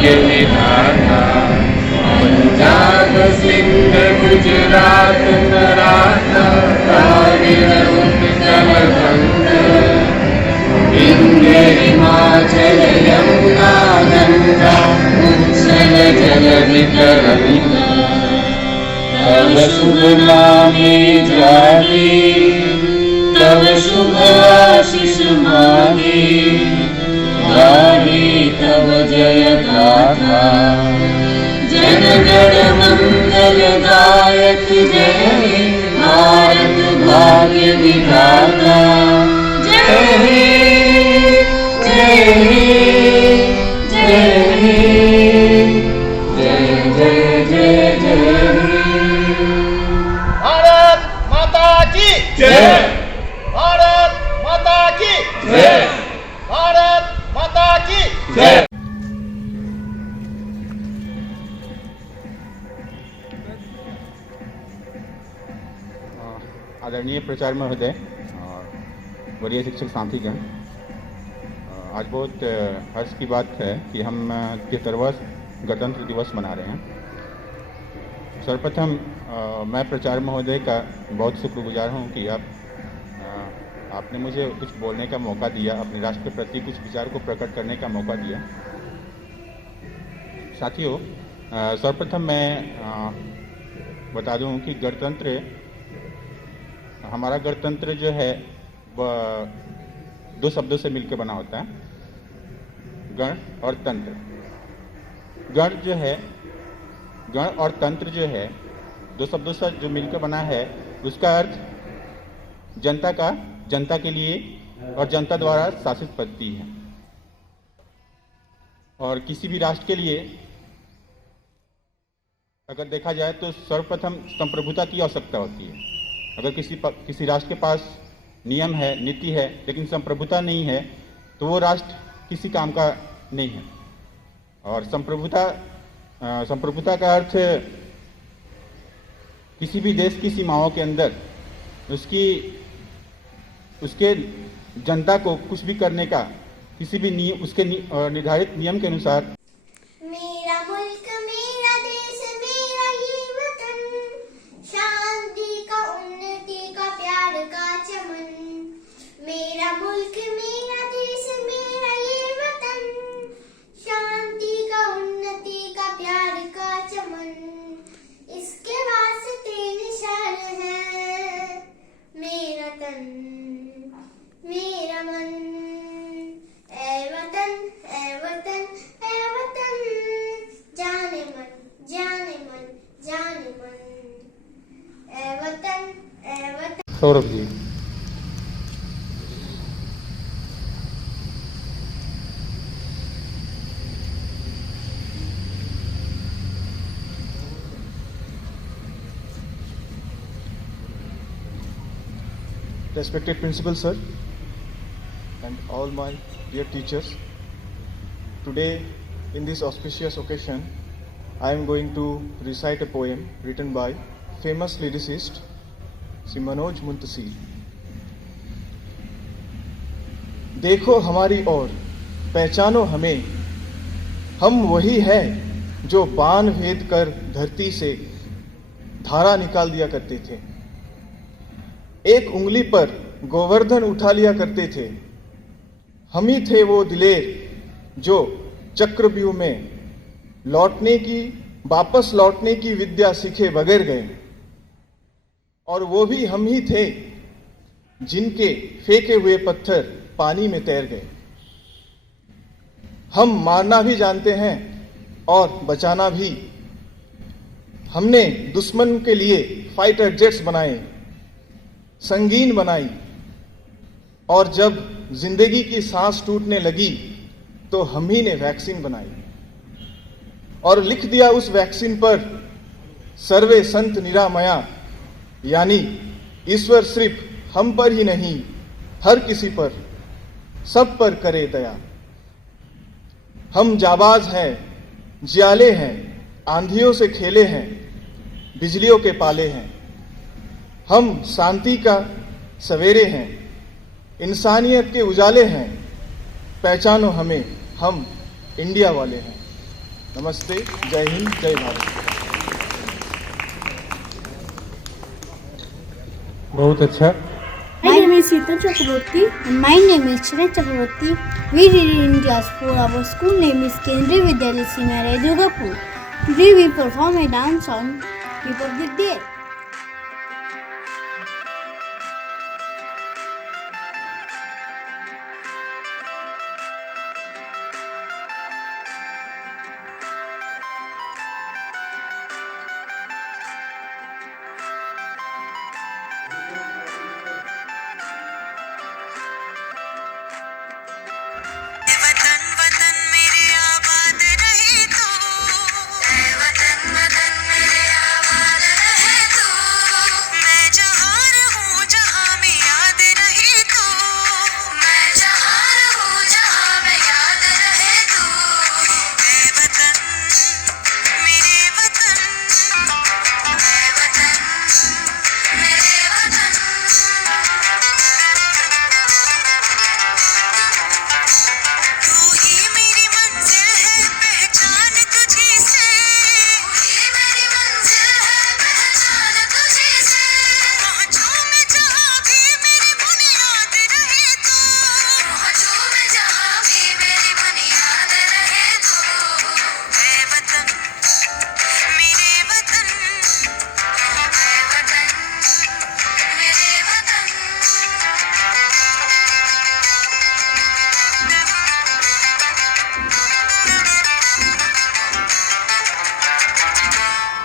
भाग्य विधाता। पंजाब सिंध गुजरात मराठा द्राविड़ उत्कल गंगा, विंध्य हिमाचल यमुना गंगा, उच्छल जलधि तरंगा। तव शुभ नामे जागे, तव शुभ आशीष मांगे, गाहे तव जय गाथा। जन गण मंगलदायक जय हे, भारत भाग्य विधाता। जय हे, जय हे, जय हे, जय जय जय जय हे। भारत माता की जय, भारत माता की जय, भारत माता की जय। आदरणीय प्राचार्य महोदय और वरीय शिक्षक साथीगण, आज बहुत हर्ष की बात है कि हम 73वां गणतंत्र दिवस मना रहे हैं। सर्वप्रथम मैं प्राचार्य महोदय का बहुत शुक्रगुजार हूँ कि आपने मुझे कुछ बोलने का मौका दिया, अपने राष्ट्र के प्रति कुछ विचार को प्रकट करने का मौका दिया। साथियों, सर्वप्रथम मैं बता दूं कि गणतंत्र, हमारा गणतंत्र जो है वह दो शब्दों से मिलकर बना होता है, गण और तंत्र। गण जो है, गण और तंत्र जो है, दो शब्दों से जो मिलकर बना है, उसका अर्थ जनता का, जनता के लिए और जनता द्वारा शासित पद्धति है। और किसी भी राष्ट्र के लिए अगर देखा जाए तो सर्वप्रथम संप्रभुता की आवश्यकता होती है। अगर किसी राष्ट्र के पास नियम है, नीति है, लेकिन संप्रभुता नहीं है, तो वो राष्ट्र किसी काम का नहीं है। और संप्रभुता का अर्थ किसी भी देश की सीमाओं के अंदर उसके जनता को कुछ भी करने का, किसी भी नियम, उसके निर्धारित नियम के अनुसार। मेरा मुल्क मेरा देश मेरा ये वतन, शांति का उन्नति का प्यार का चमन। मेरा मुल्क मेरा देश मेरा ये वतन, शांति का उन्नति का प्यार का चमन। इसके वास्ते निशान है मेरा तन मेरा मन। ऐ वतन ऐ वतन ऐ वतन, जाने मन जाने मन जाने मन। ऐ वतन ऐ वतन। Saurabh ji. Respected Principal Sir and all my dear teachers, today in this auspicious occasion I am going to recite a poem written by famous lyricist Sri Manoj Muntasil. देखो हमारी ओर, पहचानो हमें, हम वही है जो बाण भेद कर धरती से धारा निकाल दिया करते थे, एक उंगली पर गोवर्धन उठा लिया करते थे। हम ही थे वो दिलेर जो चक्रव्यूह में वापस लौटने की विद्या सीखे बगैर गए, और वो भी हम ही थे जिनके फेंके हुए पत्थर पानी में तैर गए। हम मारना भी जानते हैं और बचाना भी। हमने दुश्मन के लिए फाइटर जेट्स बनाए, संगीन बनाई, और जब जिंदगी की सांस टूटने लगी तो हम ही ने वैक्सीन बनाई और लिख दिया उस वैक्सीन पर सर्वे संत निरामया, यानी ईश्वर सिर्फ हम पर ही नहीं हर किसी पर, सब पर करे दया। हम जाबाज हैं, जियाले हैं, आंधियों से खेले हैं, बिजलियों के पाले हैं। हम शांति का सवेरे हैं, इंसानियत के उजाले हैं। पहचानो हमें, हम इंडिया वाले हैं। नमस्ते, जय हिंद, जय भारत। बहुत अच्छा। My name is Sita Chakraborty and my name is Shreya Chakraborty. We read in class 4. Our school name is Kendriya Vidyalaya Senior Durgapur. Today we perform a dance on Republic Day. वतन वतन मेरे आबाद रहे तो, वतन वतन मेरे आबाद रहे तो, मैं जहाँ रहूँ जहाँ में याद रहे तो, मैं जहाँ रहूँ जहाँ में याद रहे तो, ऐ वतन मेरे वतन, ऐ वतन मेरे वतन। तू ही मेरी मंजिल है पहचान तुझी से, तू ही मेरी मंजिल है पहचान तुझी से, पहुँचूं मैं जहाँ भी मेरी बुनियाद रहे तो, पहुँचूं मैं जहाँ भी मेरी बुनियाद रहे तो, ऐ वतन मेरे वतन, ऐ वतन मेरे वतन।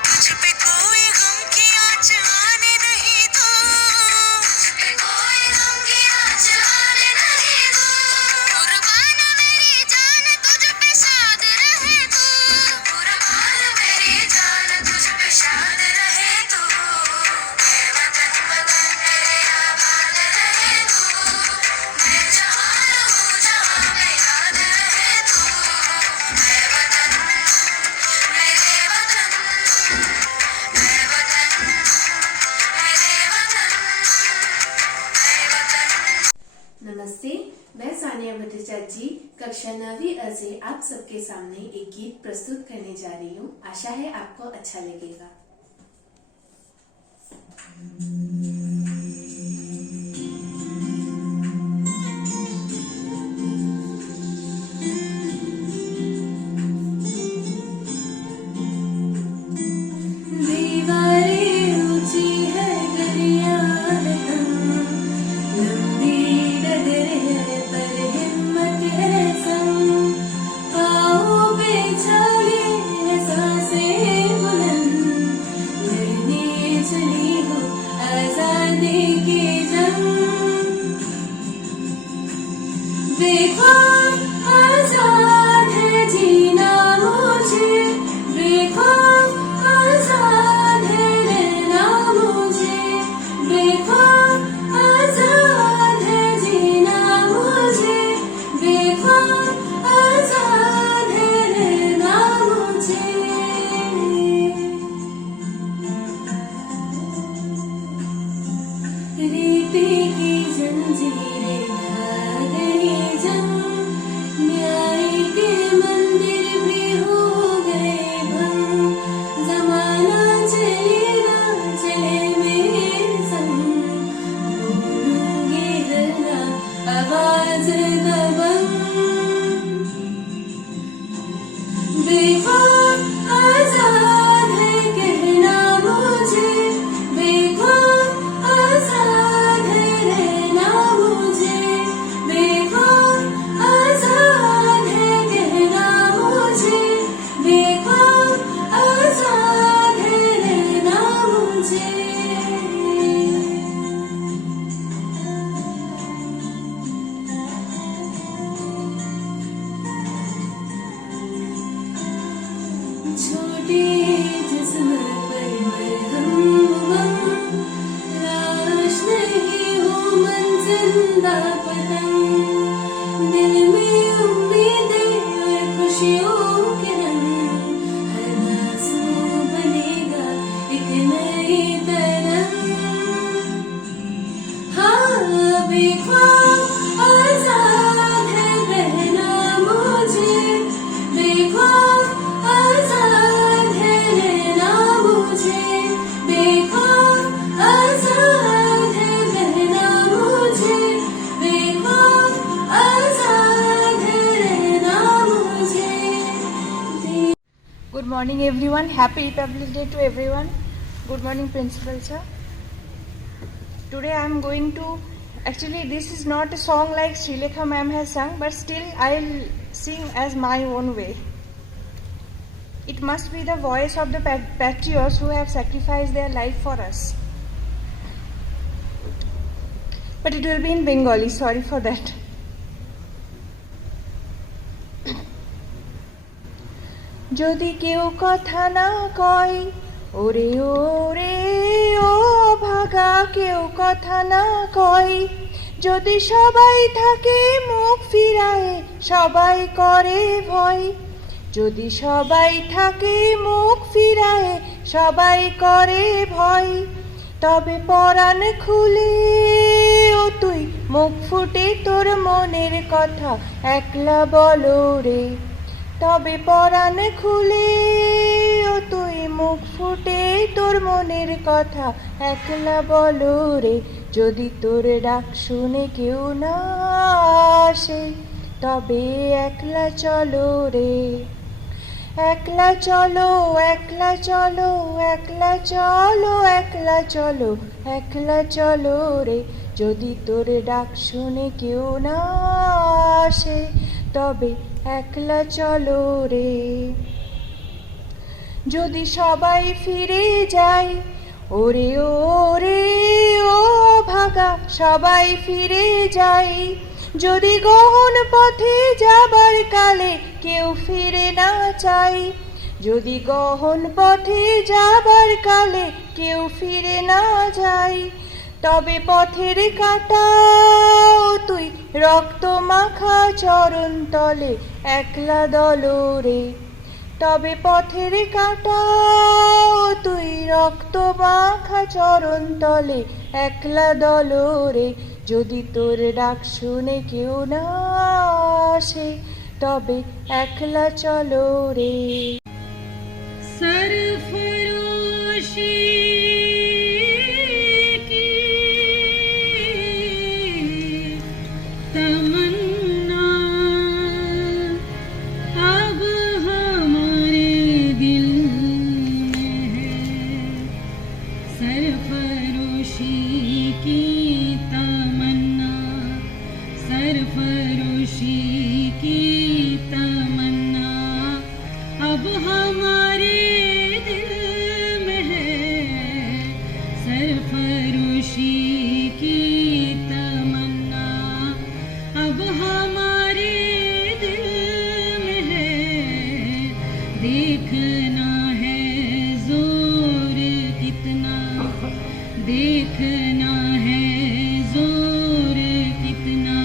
तुझ पे कोई गम की आँच आने नहीं दो, तुझ पे कोई गम की आँच आने नहीं दो, कुर्बान मेरी जान तुझ पे शाद रहे तो, कुर्बान मेरी जान तुझ पे शाद रहे तो, ऐ वतन वतन मेरे आबाद रहे तो, मैं जहाँ रहूँ जहाँ में याद रहे तो, ऐ वतन मेरे वतन, ऐ वतन मेरे वतन, ऐ वतन। नमस्ते, मैं सानिया भट्टाचार्य जी कक्षा 9वीं अ से आप सबके सामने एक गीत प्रस्तुत करने जा रही हूँ। आशा है आपको अच्छा लगेगा। दीवारें ऊंची है गलियां है तंग, लंबी डगर है पर हिम्मत है संग, पाँवों पे छाले है सांसें बुलंद, लड़ने चली हो आजादी की जंग। देखो आजाद है जीना मुझे, देखो आजाद है रहना मुझे, देखो आजाद है जीना मुझे, देखो आजाद है रहना मुझे। रीति की जंजीरें ढा गई जंग, न्याय के मंदिर भी हो गए भंग, जमाना चले ना चले मेरे संग, बोलूंगी हल्ला आवाज दबंग। देखो आजाद है कहना मुझे, देखो आजाद है रहना मुझे, देखो आजाद है कहना मुझे, देखो आजाद है रहना मुझे। छोटे जिस्म पर मरहम गम, लाश नहीं हूँ मन जिंदा पतंग, दिल में उम्मीदें और खुशियों के रंग, हर आंसू बनेगा एक नई तरंग। हाँ देखो आजाद है रहना मुझे, देखो morning everyone. Happy Republic Day to everyone. Good morning Principal sir. Today I am going to, actually this is not a song like Srilekha ma'am has sung, but still I will sing as my own way. It must be the voice of the patriots who have sacrificed their life for us. But it will be in Bengali, sorry for that. যদি কেউ কথা না কয় ওরে ওরে ও ভাগা, কেউ কথা না কয়, যদি সবাই থাকে মুখ ফিরায় সবাই করে ভয়, যদি সবাই থাকে মুখ ফিরায় সবাই করে ভয়, তবে পরাণ খুলে ও তুই মুখ ফুটে তোর মনের কথা একলা বলো রে, তবে পরাণ খুলে ও তুই মুখ ফুটে তোর মনের কথা একলা বলো রে, যদি তোর ডাক শুনে কেউ না আসে তবে একলা চলো রে, একলা চলো একলা চলো একলা চলো একলা চলো একলা চলো রে, যদি তোর ডাক শুনে কেউ না আসে তবে একলা চলো রে। যদি সবাই ফিরে যায় ওরে ওরে ও ভাগা, সবাই ফিরে যায়, যদি গহন পথে যাবার কালে কেউ ফিরে না চাই, যদি গহন পথে যাবার কালে কেউ ফিরে না যায়, তবে পথের কাঁটা তুই রক্ত মাখা চরণ তলে একলা দলো রে, তবে পথের কাঁটা তুই রক্ত মাখা চরণ তলে একলা দলো রে, যদি তোর ডাক শুনে কেউ না আসে তবে একলা চলো রে। সরফরোশি देखना है जोर कितना, देखना है जोर कितना,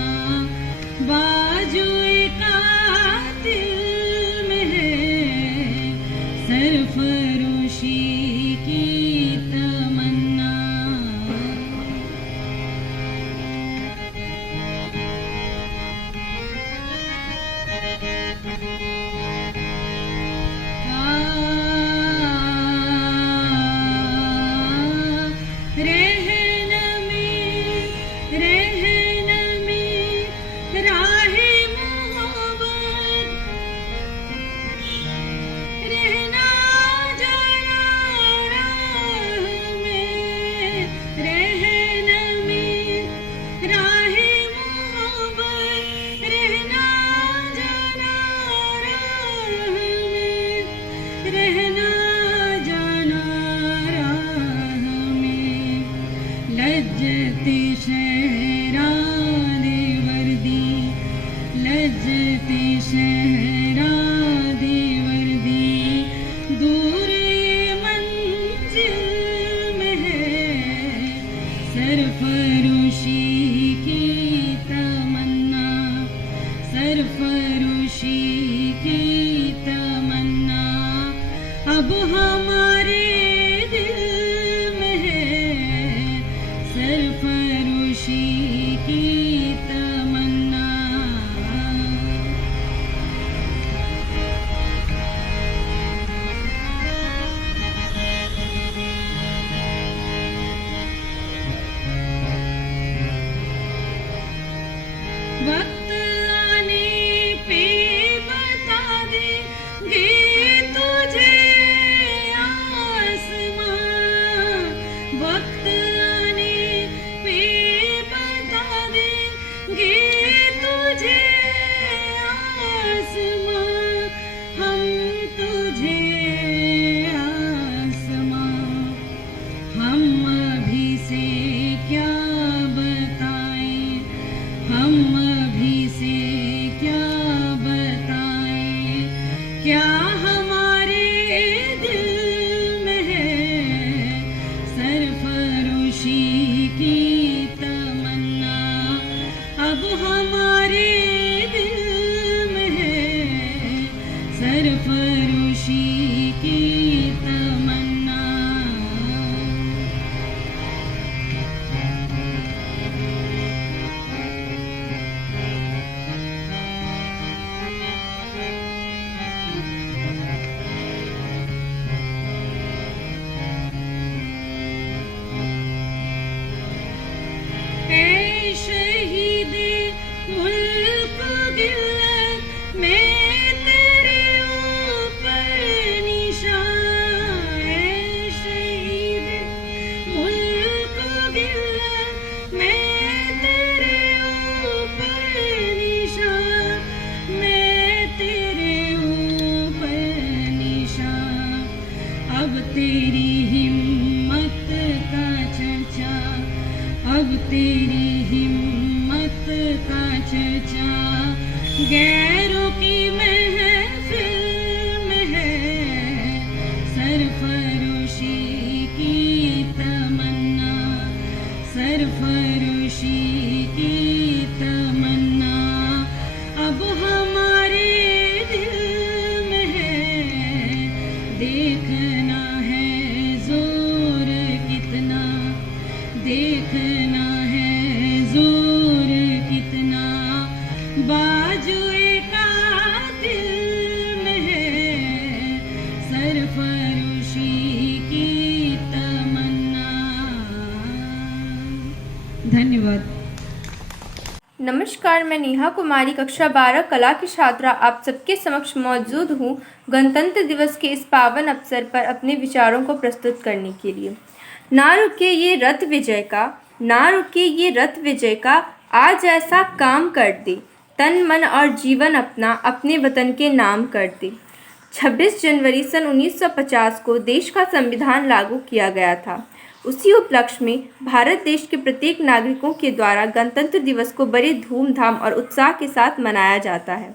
बाजुए कातिल में है सरफरोशी की तमन्ना। लज्जते शहराद वर्दी, लज्जते शहराद वर्दी, दूर ये मंजिल में है सरफरोशी की तमन्ना, सरफरोशी की तमन्ना, अब हमारे दिल में है सरफरोशी की तमन्ना। वक्त आने पे बता देंगे तुझे क्या हमारे दिल में है सरफरोशी की तमन्ना, अब हमारे दिल में है सरफरोशी की तमन्ना। ऐ शहीदे मुल्क गिल्लत में तेरे ऊपर निशान, ऐ शहीदे मुल्क गिल्लत में तेरे ऊपर निशान, मैं तेरे ऊपर निशान। अब तेरी हिम्मत का चर्चा, अब तेरी हिम्मत का चर्चा गैरों की महफिल में है सरफरोशी की तमन्ना, सरफरोशी की तमन्ना। अब हमारे दिल में है देखना है जोर कितना, देखना है जोर कितना, बाजुए कातिल में है सरफरोशी की तमन्ना। धन्यवाद। नमस्कार, मैं नेहा कुमारी कक्षा 12 कला की छात्रा आप सबके समक्ष मौजूद हूँ गणतंत्र दिवस के इस पावन अवसर पर अपने विचारों को प्रस्तुत करने के लिए। ना रुके ये रथ विजय का, ना रुके ये रथ विजय का, आज ऐसा काम कर दे, तन मन और जीवन अपना अपने वतन के नाम कर दे। 26 जनवरी सन 1950 को देश का संविधान लागू किया गया था। उसी उपलक्ष्य में भारत देश के प्रत्येक नागरिकों के द्वारा गणतंत्र दिवस को बड़े धूमधाम और उत्साह के साथ मनाया जाता है।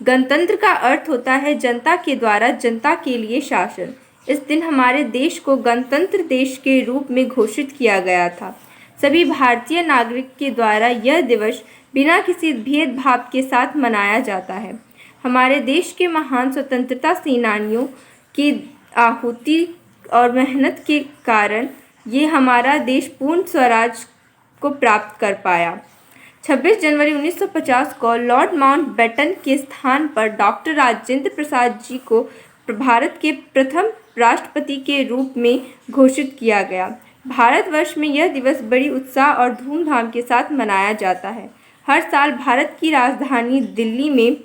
गणतंत्र का अर्थ होता है जनता के द्वारा जनता के लिए शासन। इस दिन हमारे देश को गणतंत्र देश के रूप में घोषित किया गया था। सभी भारतीय नागरिक के द्वारा यह दिवस बिना किसी भेदभाव के साथ मनाया जाता है। हमारे देश के महान स्वतंत्रता सेनानियों की आहुति और मेहनत के कारण ये हमारा देश पूर्ण स्वराज को प्राप्त कर पाया। 26 जनवरी 1950 को लॉर्ड माउंटबेटन के स्थान पर डॉक्टर राजेंद्र प्रसाद जी को भारत के प्रथम राष्ट्रपति के रूप में घोषित किया गया। भारतवर्ष में यह दिवस बड़ी उत्साह और धूमधाम के साथ मनाया जाता है। हर साल भारत की राजधानी दिल्ली में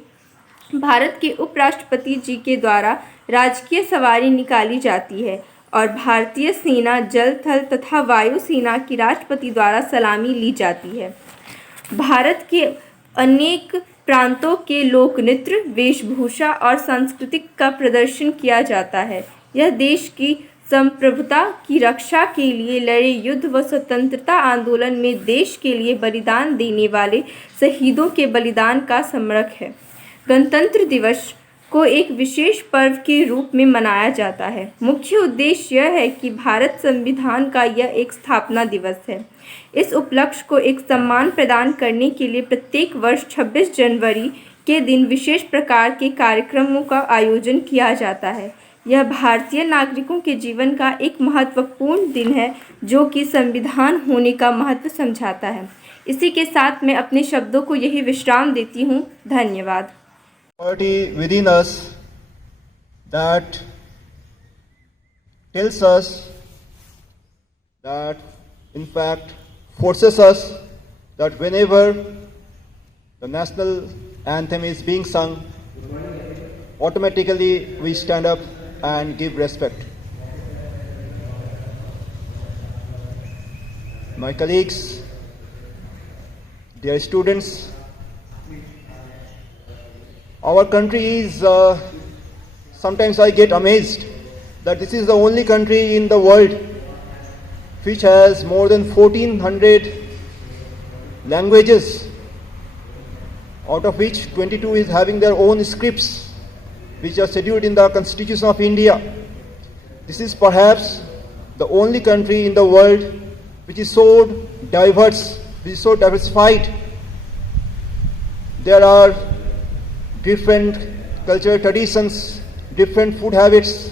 भारत के उपराष्ट्रपति जी के द्वारा राजकीय सवारी निकाली जाती है और भारतीय सेना, जल, थल तथा वायु सेना की राष्ट्रपति द्वारा सलामी ली जाती है। भारत के अनेक प्रांतों के लोक नृत्य, वेशभूषा और सांस्कृतिक का प्रदर्शन किया जाता है। यह देश की संप्रभुता की रक्षा के लिए लड़े युद्ध व स्वतंत्रता आंदोलन में देश के लिए बलिदान देने वाले शहीदों के बलिदान का स्मारक है। गणतंत्र दिवस को एक विशेष पर्व के रूप में मनाया जाता है। मुख्य उद्देश्य यह है कि भारत संविधान का यह एक स्थापना दिवस है। इस उपलक्ष्य को एक सम्मान प्रदान करने के लिए प्रत्येक वर्ष 26 जनवरी के दिन विशेष प्रकार के कार्यक्रमों का आयोजन किया जाता है। यह भारतीय नागरिकों के जीवन का एक महत्वपूर्ण दिन है जो कि संविधान होने का महत्व समझाता है। इसी के साथ मैं अपने शब्दों को यही विश्राम देती हूँ। धन्यवाद। Quality within us that tells us, that in fact forces us that whenever the national anthem is being sung, automatically we stand up and give respect. My colleagues, dear students, our country is, sometimes I get amazed that this is the only country in the world which has more than 1400 languages, out of which 22 is having their own scripts. which are scheduled in the Constitution of India. This is perhaps the only country in the world which is so diverse, which is so diversified. There are different cultural traditions, different food habits,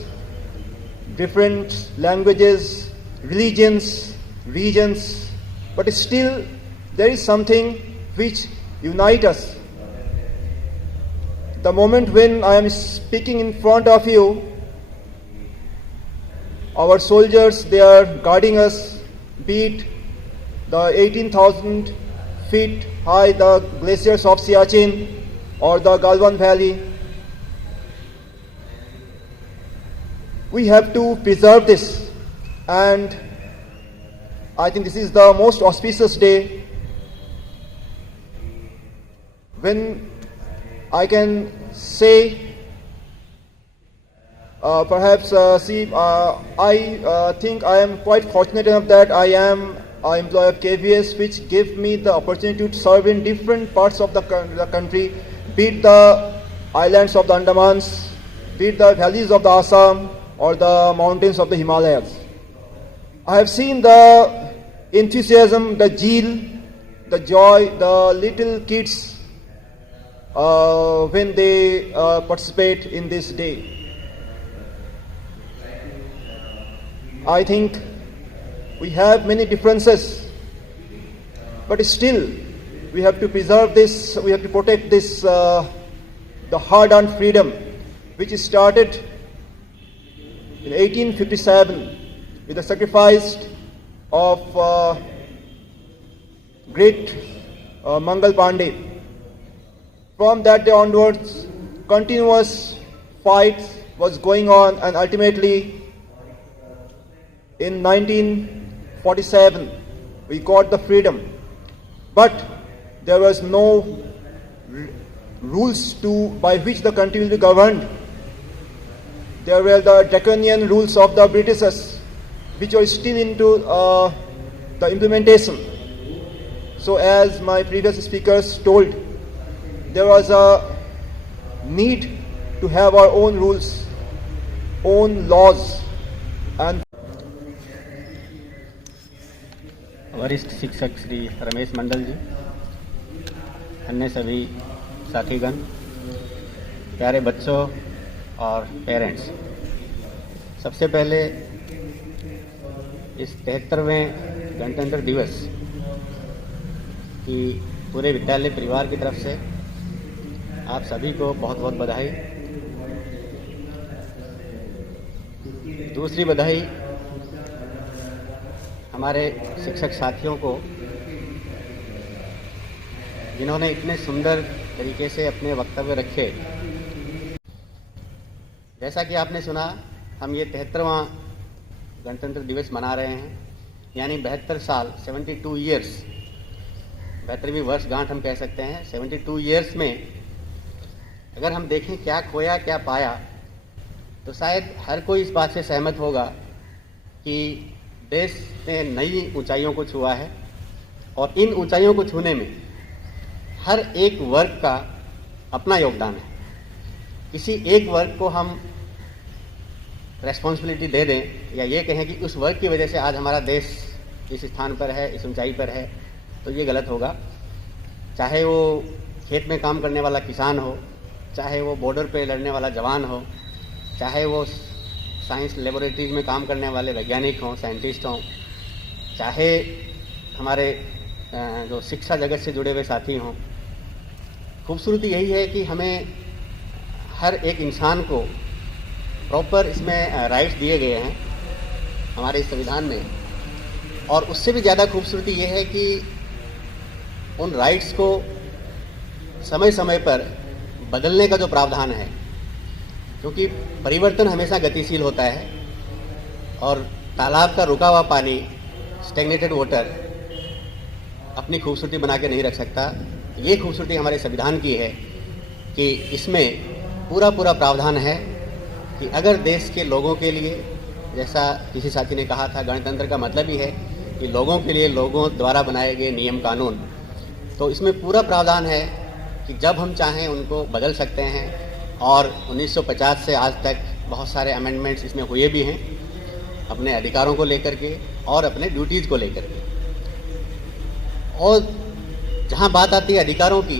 different languages, religions, regions, but still there is something which unites us. The moment when I am speaking in front of you, our soldiers, they are guarding us, be it the 18,000 feet high, the glaciers of Siachen or the Galwan Valley. We have to preserve this, and I think this is the most auspicious day when I can say, I think I am quite fortunate enough that I am an employee of KVS, which gave me the opportunity to serve in different parts of the country, be it the islands of the Andamans, be it the valleys of the Assam, or the mountains of the Himalayas. I have seen the enthusiasm, the zeal, the joy, the little kids when they participate in this day. I think we have many differences, but still we have to preserve this, we have to protect this, the hard-earned freedom which started in 1857 with the sacrifice of great Mangal Pandey. From that day onwards, continuous fights was going on, and ultimately in 1947 we got the freedom. But there was no rules by which the country will be governed. There were the draconian rules of the Britishers, which are still into the implementation. So as my previous speakers told, there was a need to have our own rules, own laws, and वरिष्ठ शिक्षक श्री रमेश मंडल जी, अन्य सभी साथीगण, प्यारे बच्चों और parents, सबसे पहले इस 73वें गणतंत्र दिवस की पूरे विद्यालय परिवार की तरफ से आप सभी को बहुत बहुत बधाई। दूसरी बधाई हमारे शिक्षक साथियों को, जिन्होंने इतने सुंदर तरीके से अपने वक्तव्य रखे। जैसा कि आपने सुना, हम ये 73वां गणतंत्र दिवस मना रहे हैं, यानी 72 साल, 72 ईयर्स, 72वीं वर्षगांठ हम कह सकते हैं। 72 ईयर्स में अगर हम देखें क्या खोया क्या पाया, तो शायद हर कोई इस बात से सहमत होगा कि देश ने नई ऊंचाइयों को छुआ है, और इन ऊंचाइयों को छूने में हर एक वर्ग का अपना योगदान है। किसी एक वर्ग को हम रेस्पॉन्सिबिलिटी दे दें या ये कहें कि उस वर्ग की वजह से आज हमारा देश इस स्थान पर है, इस ऊंचाई पर है, तो ये गलत होगा। चाहे वो खेत में काम करने वाला किसान हो, चाहे वो बॉर्डर पे लड़ने वाला जवान हो, चाहे वो साइंस लेबोरेटरीज में काम करने वाले वैज्ञानिक हों, साइंटिस्ट हों, चाहे हमारे जो शिक्षा जगत से जुड़े हुए साथी हों। खूबसूरती यही है कि हमें हर एक इंसान को प्रॉपर इसमें राइट्स दिए गए हैं हमारे इस संविधान में, और उससे भी ज़्यादा खूबसूरती ये है कि उन राइट्स को समय समय पर बदलने का जो प्रावधान है, क्योंकि परिवर्तन हमेशा गतिशील होता है और तालाब का रुका हुआ पानी, स्टैग्नेटेड वाटर, अपनी खूबसूरती बना के नहीं रख सकता। ये खूबसूरती हमारे संविधान की है कि इसमें पूरा प्रावधान है कि अगर देश के लोगों के लिए, जैसा किसी साथी ने कहा था, गणतंत्र का मतलब ही है कि लोगों के लिए लोगों द्वारा बनाए गए नियम कानून, तो इसमें पूरा प्रावधान है कि जब हम चाहें उनको बदल सकते हैं, और 1950 से आज तक बहुत सारे अमेंडमेंट्स इसमें हुए भी हैं, अपने अधिकारों को लेकर के और अपने ड्यूटीज़ को लेकर के। और जहाँ बात आती है अधिकारों की,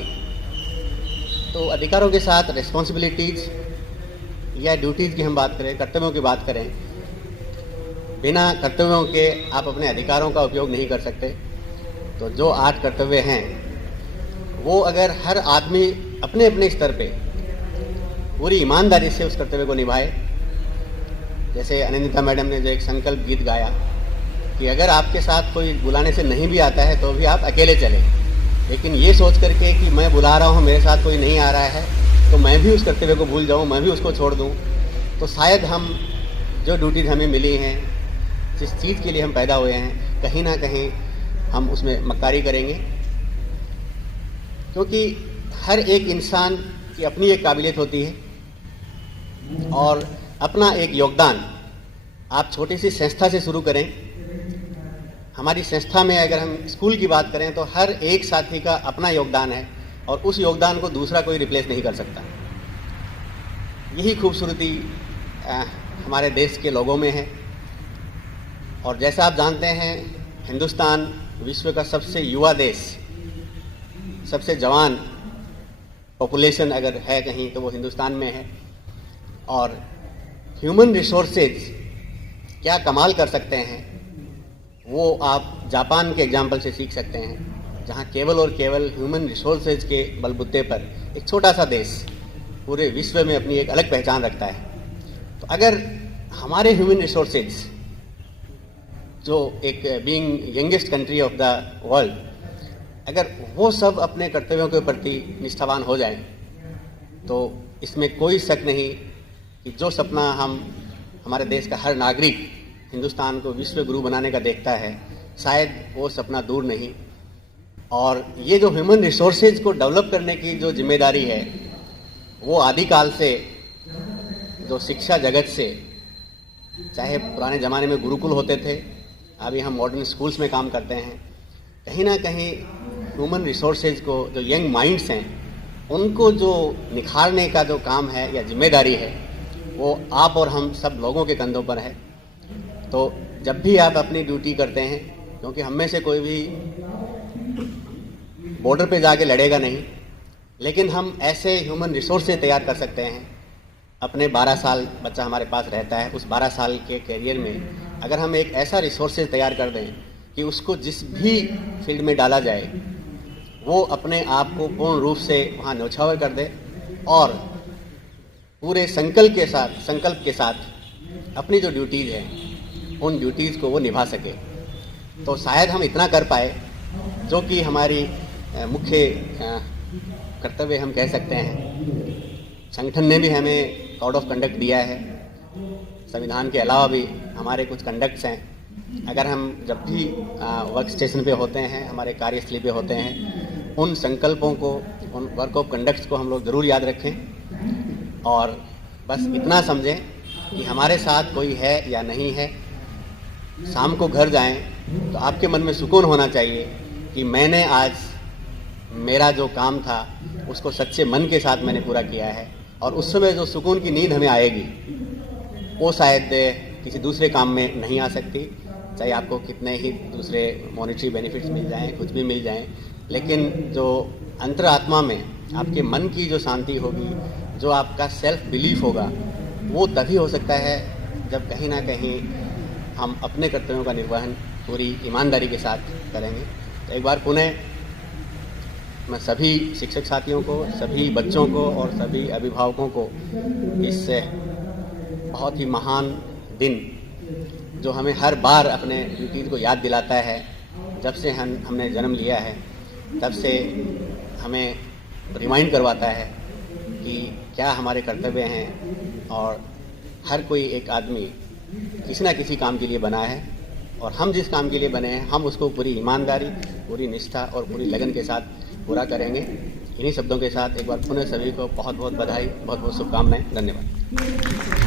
तो अधिकारों के साथ रिस्पॉन्सिबिलिटीज़ या ड्यूटीज़ की हम बात करें, कर्तव्यों की बात करें, बिना कर्तव्यों के आप अपने अधिकारों का उपयोग नहीं कर सकते। तो जो 8 कर्तव्य हैं वो अगर हर आदमी अपने अपने स्तर पे पूरी ईमानदारी से उस कर्तव्य को निभाए, जैसे अनिंदिता मैडम ने जो एक संकल्प गीत गाया कि अगर आपके साथ कोई बुलाने से नहीं भी आता है तो भी आप अकेले चलें, लेकिन ये सोच करके कि मैं बुला रहा हूँ, मेरे साथ कोई नहीं आ रहा है तो मैं भी उस कर्तव्य को भूल जाऊँ, मैं भी उसको छोड़ दूँ, तो शायद हम जो ड्यूटीज़ हमें मिली हैं, जिस चीज़ के लिए हम पैदा हुए हैं, कहीं ना कहीं हम उसमें मक्कारी करेंगे। क्योंकि हर एक इंसान की अपनी एक काबिलियत होती है और अपना एक योगदान। आप छोटी सी संस्था से शुरू करें। हमारी संस्था में अगर हम स्कूल की बात करें तो हर एक साथी का अपना योगदान है और उस योगदान को दूसरा कोई रिप्लेस नहीं कर सकता। यही खूबसूरती हमारे देश के लोगों में है। और जैसा आप जानते हैं, हिंदुस्तान विश्व का सबसे युवा देश, सबसे जवान पॉपुलेशन अगर है कहीं तो वो हिंदुस्तान में है। और ह्यूमन रिसोर्सेज क्या कमाल कर सकते हैं वो आप जापान के एग्जाम्पल से सीख सकते हैं, जहाँ केवल और केवल ह्यूमन रिसोर्सेज के बलबूते पर एक छोटा सा देश पूरे विश्व में अपनी एक अलग पहचान रखता है। तो अगर हमारे ह्यूमन रिसोर्सेज जो एक being youngest country of the world, अगर वो सब अपने कर्तव्यों के प्रति निष्ठावान हो जाएं, तो इसमें कोई शक नहीं कि जो सपना हमारे देश का हर नागरिक हिंदुस्तान को विश्व गुरु बनाने का देखता है, शायद वो सपना दूर नहीं। और ये जो ह्यूमन रिसोर्सेज को डेवलप करने की जो जिम्मेदारी है, वो आदिकाल से जो शिक्षा जगत से, चाहे पुराने ज़माने में गुरुकुल होते थे, अभी हम मॉडर्न स्कूल्स में काम करते हैं, कहीं ना कहीं ह्यूमन रिसोर्सेज को, जो यंग माइंड्स हैं, उनको जो निखारने का जो काम है या जिम्मेदारी है, वो आप और हम सब लोगों के कंधों पर है। तो जब भी आप अपनी ड्यूटी करते हैं, क्योंकि हम में से कोई भी बॉर्डर पे जाके लड़ेगा नहीं, लेकिन हम ऐसे ह्यूमन रिसोर्सेज तैयार कर सकते हैं। अपने 12 साल बच्चा हमारे पास रहता है, उस 12 साल के कैरियर में अगर हम एक ऐसा रिसोर्सेज तैयार कर दें कि उसको जिस भी फील्ड में डाला जाए वो अपने आप को पूर्ण रूप से वहाँ न्यौछावर कर दे और पूरे संकल्प के साथ अपनी जो ड्यूटीज़ हैं उन ड्यूटीज़ को वो निभा सके। तो शायद हम इतना कर पाए, जो कि हमारी मुख्य कर्तव्य हम कह सकते हैं। संगठन ने भी हमें कोड ऑफ कंडक्ट दिया है। संविधान के अलावा भी हमारे कुछ कंडक्ट्स हैं। अगर हम जब भी वर्क स्टेशन पे होते हैं, हमारे कार्यस्थली पे होते हैं, उन संकल्पों को, उन वर्क ऑफ कंडक्ट्स को हम लोग ज़रूर याद रखें और बस इतना समझें कि हमारे साथ कोई है या नहीं है। शाम को घर जाएं तो आपके मन में सुकून होना चाहिए कि मैंने आज मेरा जो काम था उसको सच्चे मन के साथ मैंने पूरा किया है। और उस समय जो सुकून की नींद हमें आएगी वो शायद किसी दूसरे काम में नहीं आ सकती, चाहे आपको कितने ही दूसरे मॉनेटरी बेनिफिट्स मिल जाएं, कुछ भी मिल जाएं, लेकिन जो अंतरात्मा में आपके मन की जो शांति होगी, जो आपका सेल्फ बिलीफ होगा, वो तभी हो सकता है जब कहीं ना कहीं हम अपने कर्तव्यों का निर्वहन पूरी ईमानदारी के साथ करेंगे। तो एक बार पुनः मैं सभी शिक्षक साथियों को, सभी बच्चों को और सभी अभिभावकों को इस बहुत ही महान दिन, जो हमें हर बार अपने ड्यूटीज़ को याद दिलाता है, जब से हमने जन्म लिया है तब से हमें रिमाइंड करवाता है कि क्या हमारे कर्तव्य हैं। और हर कोई एक आदमी किसी न किसी काम के लिए बना है और हम जिस काम के लिए बने हैं हम उसको पूरी ईमानदारी, पूरी निष्ठा और पूरी लगन के साथ पूरा करेंगे। इन्हीं शब्दों के साथ एक बार पुनः सभी को बहुत बहुत बधाई, बहुत बहुत शुभकामनाएं। धन्यवाद।